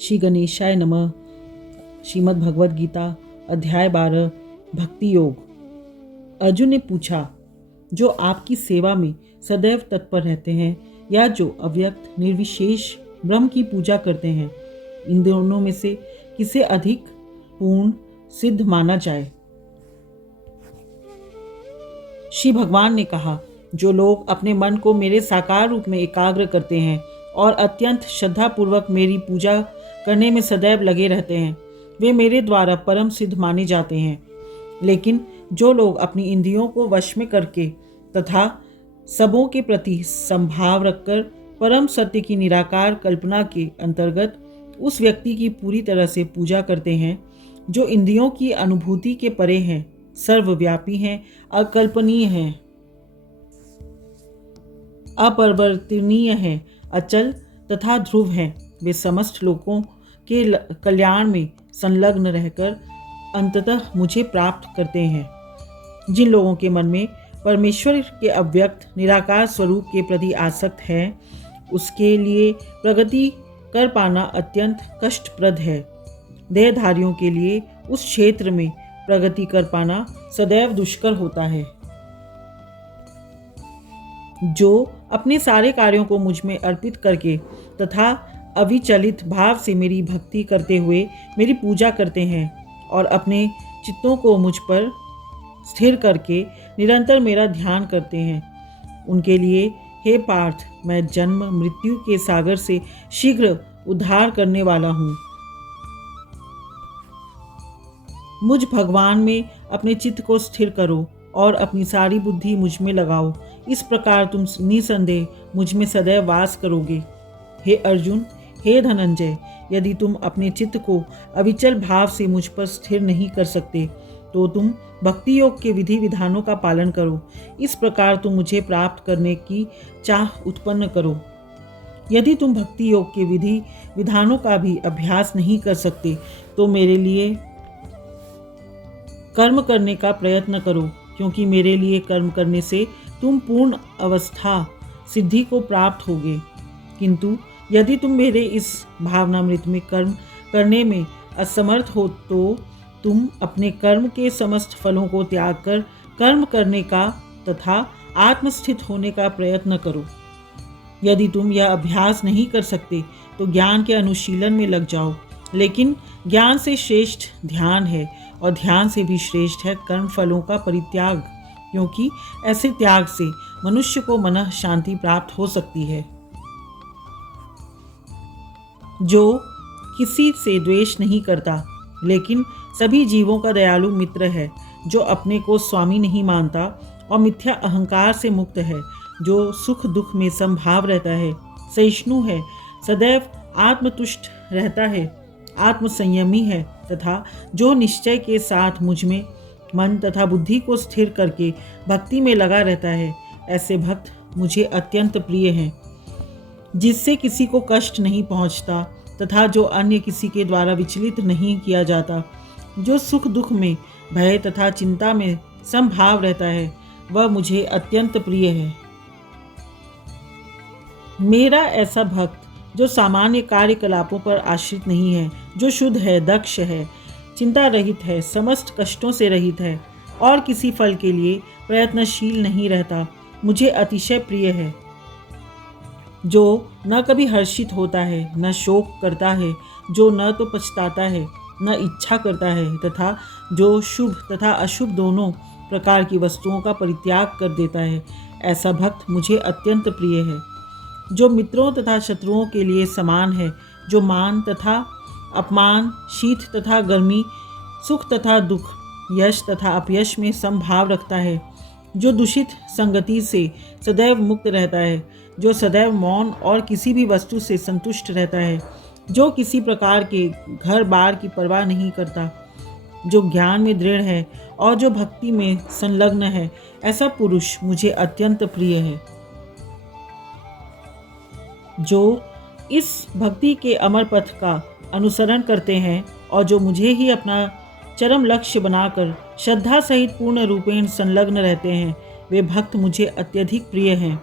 श्री गणेशाय नमः। श्रीमद् भगवद गीता अध्याय 12 भक्ति योग। अर्जुन ने पूछा, जो आपकी सेवा में सदैव तत्पर रहते हैं या जो अव्यक्त निर्विशेष ब्रह्म की पूजा करते हैं, इन दोनों में से किसे अधिक पूर्ण सिद्ध माना जाए? श्री भगवान ने कहा, जो लोग अपने मन को मेरे साकार रूप में एकाग्र करते हैं और अत्यंत श्रद्धापूर्वक मेरी पूजा करने में सदैव लगे रहते हैं, वे मेरे द्वारा परम सिद्ध माने जाते हैं। लेकिन जो लोग अपनी इंद्रियों को वश में करके तथा सबों के प्रति संभाव रखकर परम सत्य की निराकार कल्पना के अंतर्गत उस व्यक्ति की पूरी तरह से पूजा करते हैं, जो इंद्रियों की अनुभूति के परे हैं, सर्वव्यापी हैं, अकल्पनीय हैं, अपरिवर्तनीय हैं, अचल तथा ध्रुव हैं, वे समस्त लोगों के कल्याण में संलग्न रहकर अंततः मुझे प्राप्त करते हैं। जिन लोगों के मन में परमेश्वर के अव्यक्त निराकार स्वरूप के प्रति आसक्त है, उसके लिए प्रगति कर पाना अत्यंत कष्टप्रद है। देहधारियों के लिए उस क्षेत्र में प्रगति कर पाना सदैव दुष्कर होता है। जो अपने सारे कार्यों को मुझ में अर्पित करके तथा अविचलित भाव से मेरी भक्ति करते हुए मेरी पूजा करते हैं और अपने चित्तों को मुझ पर स्थिर करके निरंतर मेरा ध्यान करते हैं, उनके लिए हे पार्थ, मैं जन्म मृत्यु के सागर से शीघ्र उद्धार करने वाला हूँ। मुझ भगवान में अपने चित्त को स्थिर करो और अपनी सारी बुद्धि मुझ में लगाओ। इस प्रकार तुम निसंदेह मुझ में सदैव वास करोगे। हे अर्जुन, हे धनंजय, यदि तुम अपने चित्त को अविचल भाव से मुझ पर स्थिर नहीं कर सकते, तो तुम भक्ति योग के विधि विधानों का पालन करो। इस प्रकार तुम मुझे प्राप्त करने की चाह उत्पन्न करो। यदि तुम भक्ति योग के विधि विधानों का भी अभ्यास नहीं कर सकते, तो मेरे लिए कर्म करने का प्रयत्न करो, क्योंकि मेरे लिए कर्म करने से तुम पूर्ण अवस्था सिद्धि को प्राप्त होगे। किंतु यदि तुम मेरे इस भावनामृत में कर्म करने में असमर्थ हो, तो तुम अपने कर्म के समस्त फलों को त्याग कर कर्म करने का तथा आत्मस्थित होने का प्रयत्न करो। यदि तुम यह अभ्यास नहीं कर सकते, तो ज्ञान के अनुशीलन में लग जाओ। लेकिन ज्ञान से श्रेष्ठ ध्यान है और ध्यान से भी श्रेष्ठ है कर्म फलों का परित्याग, क्योंकि ऐसे त्याग से मनुष्य को मनः शांति प्राप्त हो सकती है। जो किसी से द्वेष नहीं करता, लेकिन सभी जीवों का दयालु मित्र है, जो अपने को स्वामी नहीं मानता और मिथ्या अहंकार से मुक्त है, जो सुख दुख में समभाव रहता है, सहिष्णु है, सदैव आत्मतुष्ट रहता है, आत्मसंयमी है तथा जो निश्चय के साथ मुझ में मन तथा बुद्धि को स्थिर करके भक्ति में लगा रहता है, ऐसे भक्त मुझे अत्यंत प्रिय हैं। जिससे किसी को कष्ट नहीं पहुंचता तथा जो अन्य किसी के द्वारा विचलित नहीं किया जाता, जो सुख दुख में भय तथा चिंता में समभाव रहता है, वह मुझे अत्यंत प्रिय है। मेरा ऐसा भक्त जो सामान्य कार्यकलापों पर आश्रित नहीं है, जो शुद्ध है, दक्ष है, चिंता रहित है, समस्त कष्टों से रहित है और किसी फल के लिए प्रयत्नशील नहीं रहता, मुझे अतिशय प्रिय है। जो न कभी हर्षित होता है, न शोक करता है, जो न तो पछताता है, न इच्छा करता है तथा जो शुभ तथा अशुभ दोनों प्रकार की वस्तुओं का परित्याग कर देता है, ऐसा भक्त मुझे अत्यंत प्रिय है। जो मित्रों तथा शत्रुओं के लिए समान है, जो मान तथा अपमान, शीत तथा गर्मी, सुख तथा दुख, यश तथा अपयश में समभाव रखता है, जो दूषित संगति से सदैव मुक्त रहता है, जो सदैव मौन और किसी भी वस्तु से संतुष्ट रहता है, जो किसी प्रकार के घर बार की परवाह नहीं करता, जो ज्ञान में दृढ़ है और जो भक्ति में संलग्न है, ऐसा पुरुष मुझे अत्यंत प्रिय है। जो इस भक्ति के अमर पथ का अनुसरण करते हैं और जो मुझे ही अपना चरम लक्ष्य बनाकर श्रद्धा सहित पूर्ण रूपेण संलग्न रहते हैं, वे भक्त मुझे अत्यधिक प्रिय हैं।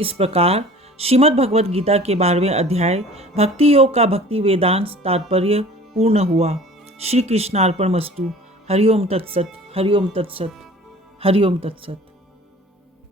इस प्रकार श्रीमद् भगवत गीता के 12वें अध्याय भक्ति योग का भक्ति वेदांत तात्पर्य पूर्ण हुआ। श्री कृष्णार्पणमस्तु। हरिओम तत्सत, हरिओम तत्सत, हरिओम तत्सत।